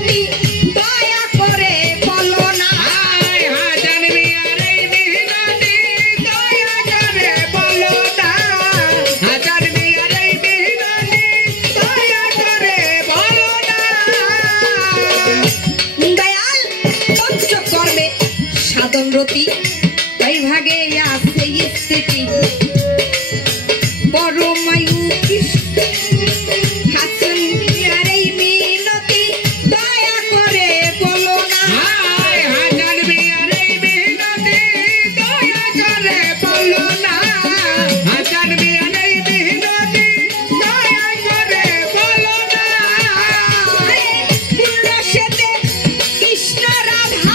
মিনতি দয়া করে বলো না হাজার মিয়ার এই মিনতি দয়া করে বলো না হাজার মিয়ার এই মিনতি দয়া করে বলো না দয়াল পঞ্চকর্মে সাধনরতি তাই ভাগে আছে স্থিতি বড় মায়ু কৃষ্ণ হাসন মিয়ার এই মিনতি দয়া করে বলো না হাজার মিয়ার এই মিনতি দয়া করে বলো না হাজার মিয়ার এই মিনতি দয়া করে বলো না রসেতে কৃষ্ণ রাধা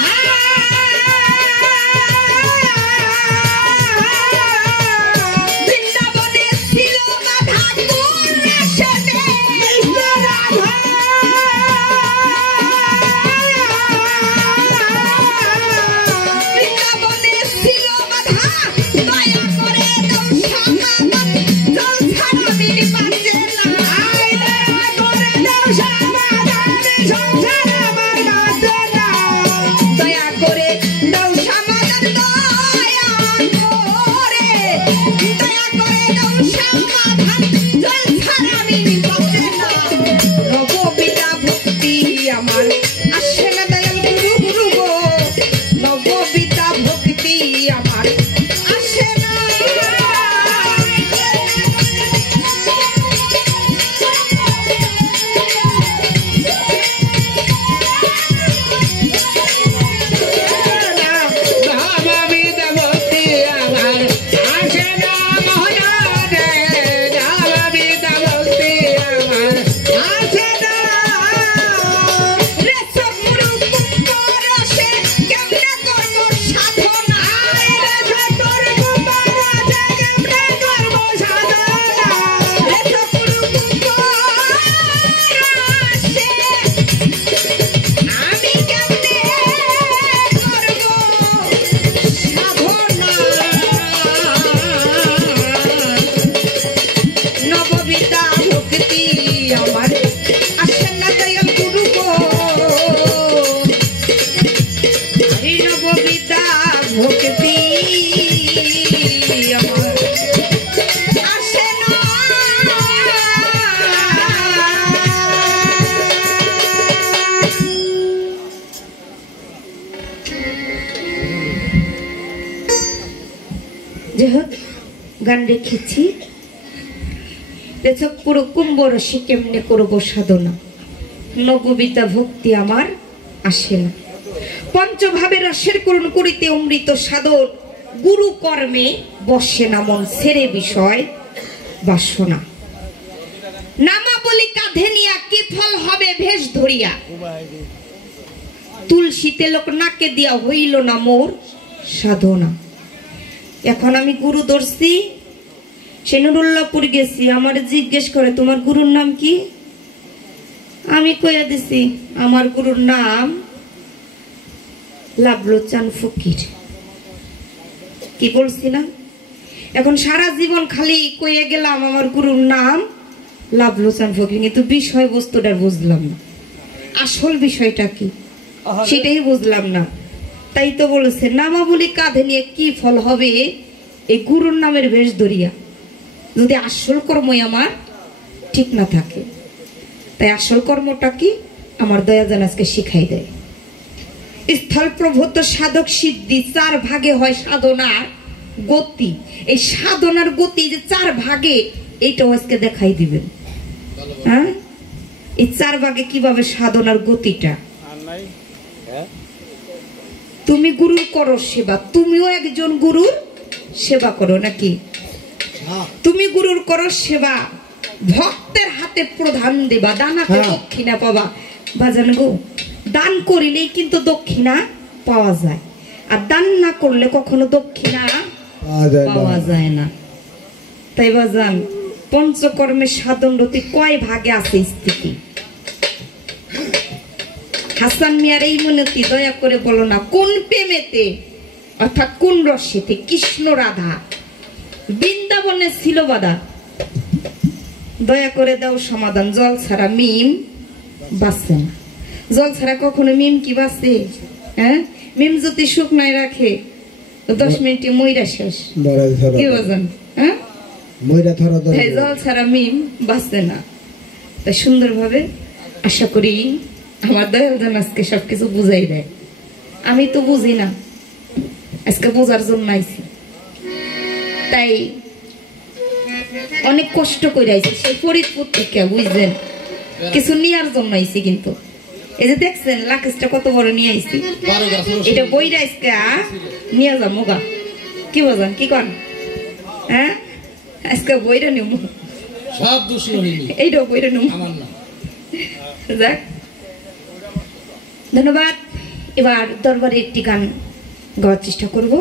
বৃন্দাবনে ছিল বাধা কোন রসেতে কৃষ্ণ রাধা বৃন্দাবনে ছিল বাধা দয়া করে দাও সমাধান জল ছাড়া মিল পাচ্ছে না দয়া করে দাও সমাধান জল ছাড়া আমার বাঁচে না দয়া করে দাও সমাধান দয়া করে দয়া করে দাও সমাধান জল ছাড়া মিল পাচ্ছে না নববিদা ভক্তি আমার আসে না দয়াল গুরু গুরু গো নববিদা ভক্তি আমার আসে না নববিদা ভক্তি আমার আসে না দয়াল গুরু গো হরি নববিদা ভক্তি আমার আসে না যাই হোক গান রেখেছি দেখো পুরো কুম্ভরসে কেমনে করবো সাধনা নববিদ্যা ভক্তি আমার আসে না পঞ্চভাবে রসের করুণ করিতে অমৃত সাধন গুরু কর্মে বসে না মন ছেড়ে বিষয় বাসনা নামাবলী কাঁধে নিয়া কি ফল হবে ভেষ ধরিয়া তুলসীতে লোক নাকে দিয়া হইল না মোর সাধনা এখন আমি গুরু ধরছি সে নুরুল্লাহপুর গেছি আমার জিজ্ঞেস করে তোমার গুরুর নাম কি আমি কইয়া দিছি আমার গুরুর নাম লাবলোচন ফকির কি বলছি না এখন সারা জীবন খালি কইয়া গেলাম আমার গুরুর নাম লাবলোচন ফকির কিন্তু বিষয় বস্তুটা বুঝলাম না আসল বিষয়টা কি সেটাই বুঝলাম না তাই তো বলেছে নামাবলী কাঁধে নিয়ে কি ফল হবে এই গুরুর নামের বেশ ধরিয়া যদি আসল কর্মই আমার ঠিক না থাকে তাই আসল কর্মটা কি আমার দয়াজান আজকে শিখাই দেয় স্থল প্রভূত সাধক সিদ্ধি চার ভাগে হয় সাধনার গতি এই সাধনার গতি যে চার ভাগে এইটাও আজকে দেখাই দিবেন হ্যাঁ এই চার ভাগে কিভাবে সাধনার গতিটা তুমি গুরুর করো সেবা তুমিও একজন গুরুর সেবা করো নাকি তুমি গুরুর করো সেবা ভক্তের হাতে প্রধান দেবা দানাতে দক্ষিণা পাবা বাজান গো দান করিলেই কিন্তু দক্ষিণা পাওয়া যায় আর দান না করলে কখনো দক্ষিণা পাওয়া যায় না তাই বাজান পঞ্চকর্মের সাধনরতি কয় ভাগে আছে স্থিতি হাসান মিয়ার এই মিনতি দয়া করে বলো না কোন প্রেমেতে অর্থাৎ কোন রসেতে কৃষ্ণ রাধা বৃন্দাবনে ছিল বাধা দয়া করে দাও সমাধান জল ছাড়া মিম বাঁচে না জল ছাড়া কখনো মিম কি বাঁচে? হ্যাঁ, মিম যদি শুকনায় রাখে তো 10 মিনিটে মইরা শেষ। কি বোঝেন? হ্যাঁ, তাই জল ছাড়া মিম বাঁচে না। তাই সুন্দরভাবে আশা করি আমার দয়াল জান আজকে সবকিছু বুঝাই দেয়। আমি তো বুঝি না, আজকে বোঝার জন্য আইছি। তাই অনেক কষ্ট করে আইছি সেই ফরিদপুর থেকে, বুঝলেন? কিছু নেওয়ার জন্য আইছি। কিন্তু এই যে দেখছেন লাকেশটা কত বড় নিয়ে আইছি, এটা বইটা আজকে নিয়ে যাবো গা। কি বোঝেন? কি কন? হ্যাঁ, আজকে বইটা নেব, এইটাও বইটা নেব। যাক, ধন্যবাদ। এবার দরবারে একটি গান গাওয়ার চেষ্টা করবো।